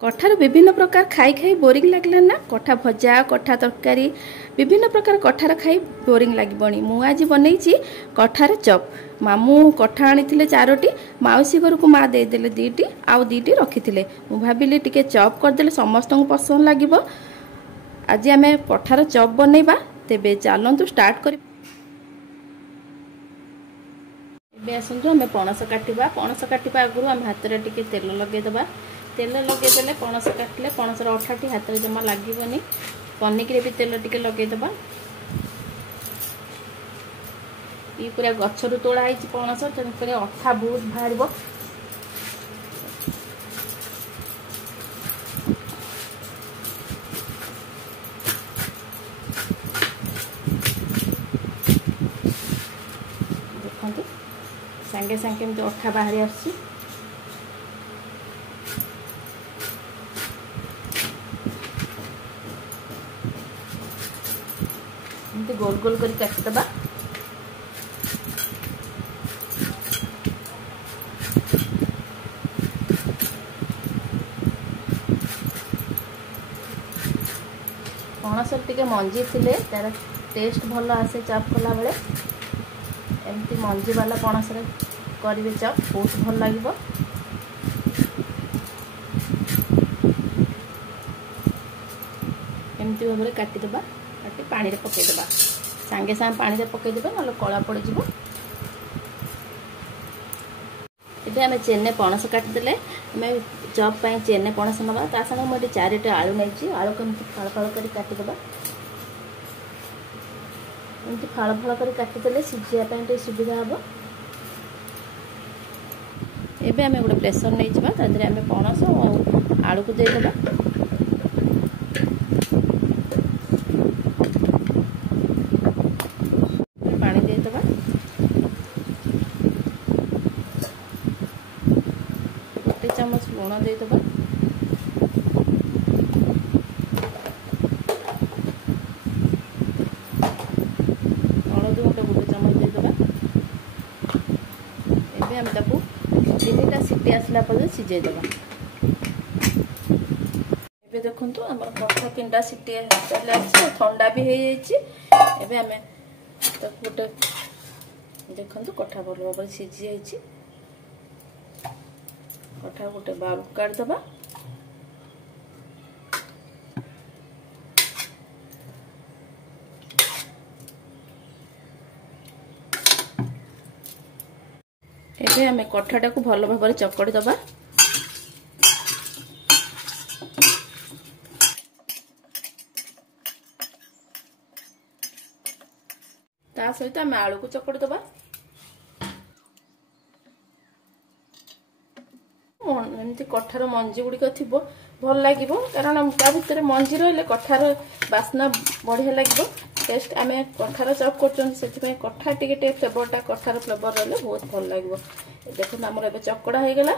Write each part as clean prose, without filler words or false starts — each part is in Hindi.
कठार विभिन्न प्रकार खाई खाई बोरिंग लगला ना कठा भजा कठा तरकारी विभिन्न प्रकार कठार खाई बोरिंग लगबनी मु आज बनईची कठार चप मामू कठा आनी चारोटी माउसी घर को माँ देदेले दीटी आउ दीटी रखी मु भाविली टिके चप करदे समस्त को पसंद लगे। आज आम कठार चप बनइबा तेबे चलतु स्टार्ट कर। आसतु आम पणस काटिबा पणस काटिबा आगु आम हाथ में टिके तेल लगेदबा तेल लगेदेले पणस काटिले पणसर अठाटी हाथ में जमा लगनी पनिक भी तेल टिके लगेदबा। ये पूरा गछरु तोड़ाई पणस तेणुक अठा बहुत बाहर देखते सांगे सांगे अठा बाहरी आसी गोल गोल कर काटिदबा। पणस टिके मंजी थिले तार टेस्ट भल आसे चप कला बेले एमती मंजी वाला पणस रे करिवे चप बहुत भल लागिबो। एमती भाव में काटिदबा काटी पानी रे पकेदबा सांगे सांगे पानी रे पकेदबा ना कला पड़ जीवो। ये आम चेन्ने पणस काटिदेले आम चप पाई चेन्ने पणस नवा ता संगे मुझे चारिटा आलू नहीं आलू कमी फाड़ फाड़ कर काटिदबा एमती फाड़ फाड़ कर काटिदेले सिझापी सुविधा हम। एबे आम गोटे प्रेसर नहीं जावा तादरे आम पणस और आलू को देदेबा पानी देदेबा गोटे चामच लुण देदेबा हलदी गोटे गोटे चामच देदेबा। एबे आम ताकू तीनटा सीटी आसला पर्यंत सिझेदेबा। एबे देखंतु हमर कठा तीनटा सीटी चले आछि ठंडा भी हो जाइछि। एबे आम गोटे देखंतु कठा भल भाव सिझी जाइछि कठा गोटे बाउल काटदबा। एबे आम कठाटा को भल भाव चकड़ी दबा। ता सहित आम आलू को चकड़ी दबा। एमती कठार मंजी गुड़िक थी भल लगे कारण ता भर मंजी रही कठार बास्ना बढ़िया लगे टेस्ट आम कठार चप कर कठा टे फ्लेवरटा कठार फ्लेवर रही बहुत भल लगे। देखो आमर ए चकड़ा हो गला।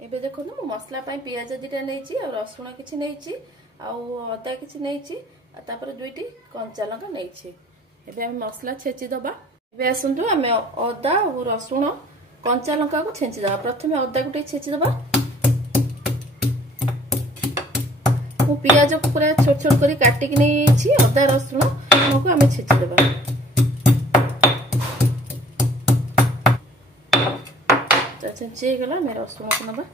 एबे देखो मु मसला पियाज दीटा नहीं रसुण किसी नहीं अदा किसी नहीं दुईटी कंचा लंका नहीं। एबे आम मसला छेची दबा। एबे आसतु आम अदा और रसुण कंचा लंका को छेची दबा। प्रथम अदा को छेची दबा मु पियाज को पूरा छोट छोट कर काटिक नहीं अदा रसुण को आम छेची दबा। छेची गला मेरा रसुण को नबा।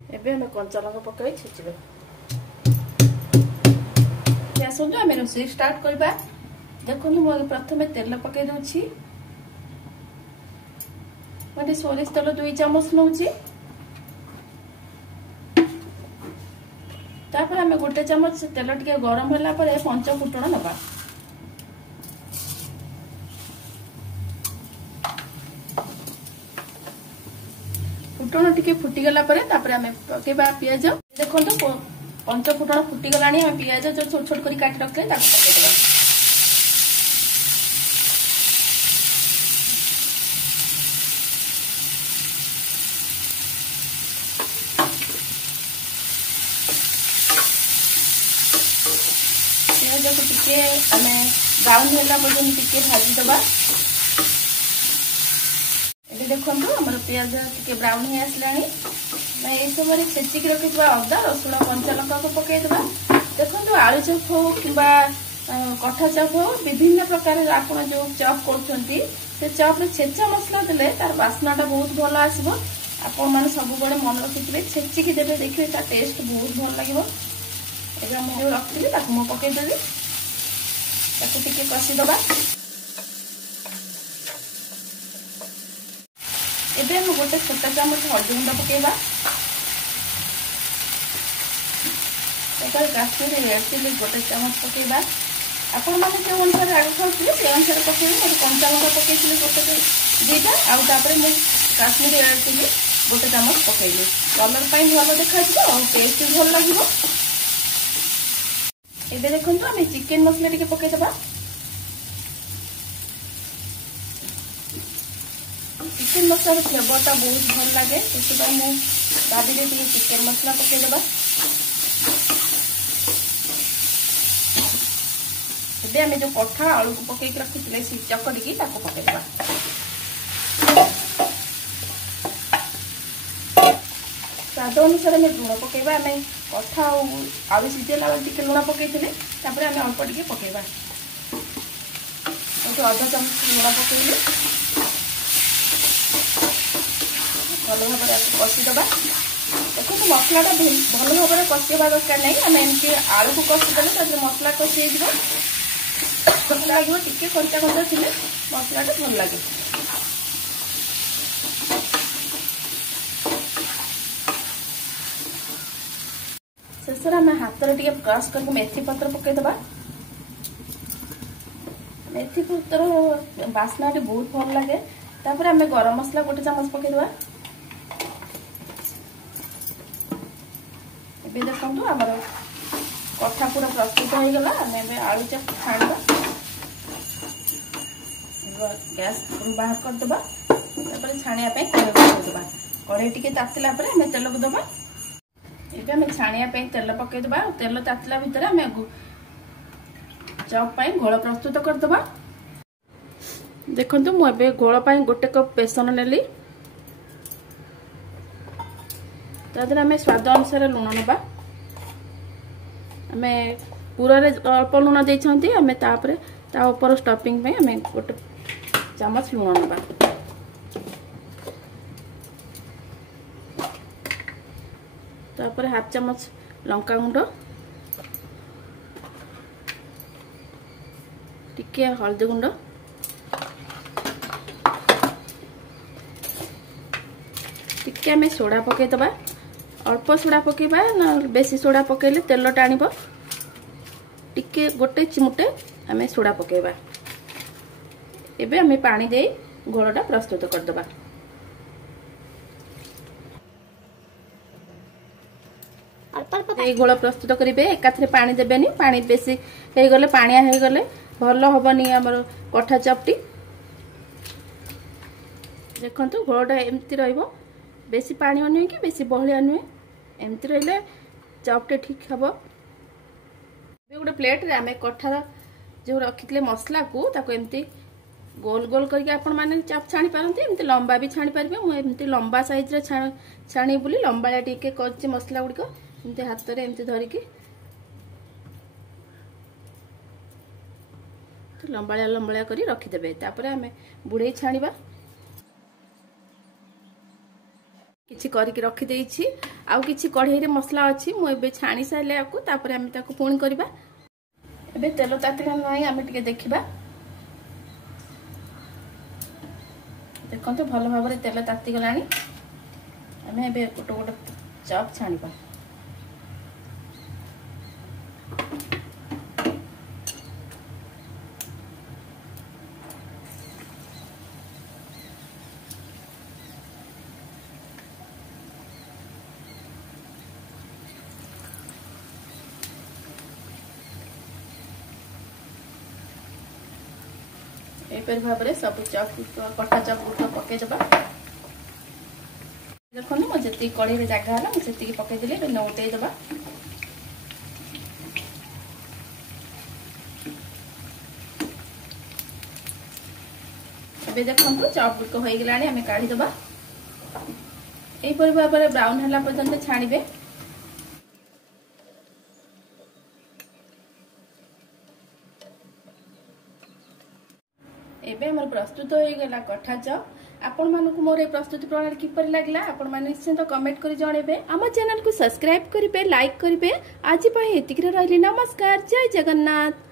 एबे आम कंचा लंका पकाई छेचीबा। आसतु आम रोषेई स्टार्ट करबा। देखो मुझे प्रथम तेल पकई दूची मैं सोरिष तेल 2 चामच नौची तापर आम गोटे चामच तेल टिके गरम होला परे पंच फुटण नबा। फुटण टिके फुटीगला परे तापर आम पकेबा पियाज। देखो पंच फुटण फुटीगला आम पियाज जो छोट छोट कर काटी रखले ताको पकेदेबा। पियाज को टिके आम ब्राउन होला पर्यंत टिके भाजी दबा। देखो आम पिज टे ब्राउन हो आसलानी ये समय छेचिक रखी अदा रसुण कंचा लंका को पकईदे। देखो आलू चप हो कि कठा चप हो विभिन्न प्रकार आप जो चप कर चप छेचा मसला देले तार बास्नाटा बहुत भल आसो। आपण मैंने सब मन रखिथे छेचिकी देवे देखिए तार टेस्ट बहुत भल लगे। ये मुझे रखी पकईदेवी टे कषिदबा। एबे हम गोटे छोटा चामच हल्दी गुंड पकेबा। काश्मीरी रेड चिली गोटे चामच पकेबा। आपण मैंने जो अनुसार आग खाते से अनुसार पकेबे। कंचा लंका पकई गोटे दीटा आउे मुझे काश्मीरी रेड चिली गोटे चामच पकेबी। कलर पाई भल देखा और टेस्ट भी भल लगे। एबे देखो आम चिकेन मसला टी पकईदबा। चिकेन मसला फ्लेवरटा बहुत भल लगे से भाभी चिकेन मसला पकईदबा। एबे आम जो कठा आलू को पकई रखी चकटी पकईदबा। स्वाद अनुसार आम लुण पकईबा। आम कठा आलू सीझेला टे लुण पकई आम अल्प टे पकईबा। अधा चामच लुण पकईली भल भाव कषिदबा। देखो मसलाटा भल भाव कषिवा दरकार नहीं। आम एमती आलू को कषिदे मसला कषि लगे टे कंचा कंचा थी मसलाटा भल लगे। शेष आम हाथ टे क्रश कर मेथी पत्र पकईदबा। मेथी पत्र बास्ना बहुत भल लगे। तापर आम गरम मसला गोटे चामच पकईदबा। ये देखो आमर कठा पूरा प्रस्तुत हो गला। आम आलू चप छाड़बा। गैस बाहर करदबा। छाणिया तेल पकईदबा। कड़े टी तातिला आम तेल को दबा। ये आम छाणिया तेल पकईदबा। तेल तातिला भितर आम चप घोल प्रस्तुत करदबा। देखो मुझे घोल गोटे कप बेसन नेली। तादर आम स्वाद अनुसार लुण नबा। आम पूरा अल्प लुण देते आम तापर स्टफिंग आम गोटे चामच लुण नबा। तापर हाफ चामच लंका गुंड टिके हल्दी गुंड टिके आम सोडा पकईदबा। अल्प सोडा पकईबा ना बेसी सोडा पकईले तेल टाणिब। टिके गोटे चिमुटे आम सोडा पकईबा। एबे आम पानी दे घोलटा प्रस्तुत करदबा। घोल प्रस्तुत करेंगे एकाथरे पानी देवेनि। पानी बेसी हो गले पानिया हो गले भल हेनी आमर कठा चपटी। देखो घोलटा एमती रहिबो। बेसी पानी नुहे कि बेसी बहलिया नुहे एमती रहिले चपटे ठीक हम। गोटे प्लेट रे आम कठार जो रखी मसला को ताको एमती गोल गोल करके आपण माने चप छाणी पारंती। एमती लंबा भी छाणी पारिबे। मु एमती लंबा साइज रे छाणी बुली लंबाया टिके करछि मसला गुडी को एमती हाथ रे एमती धरिकी लंबाया लंबाया करी रखी देबे। तापर आमे बुड़े छाणीबा। किछि करके रखी देइछि। आउ किछि कढ़ाई रे मसला अछि मु एबे छाणी साइले आकु। तापर आमे ताकु पुणी करबा। एबे तेल तातिला नाही आमे टिके देखिबा। देखंतु भल भाव रे तेल ताती गलानी। आमे एबे गोटे गोटे चप छाणीबा। एपर भाव रे सब चप कटा चप गुट पके जबा। देखो ना जी कढ़ाई रे जगह है मुझे पकई देली नौटे दबा। एबे देखंतु चॉप गुडको होई गेलानी हमें काढी दबा एई परि भाबरे ब्राउन हला पर्यंत छाणीबे। एबे हमर प्रस्तुत होई गेला कठा चॉप। आपण मानकु मोर ए प्रस्तुति प्रणाली किपर लागला आपण माने निश्चित कमेंट करी जणेबे। हम चैनल को सब्सक्राइब करिबे, लाइक करिबे। आज पई एतिकरे रहली। नमस्कार, जय जगन्नाथ।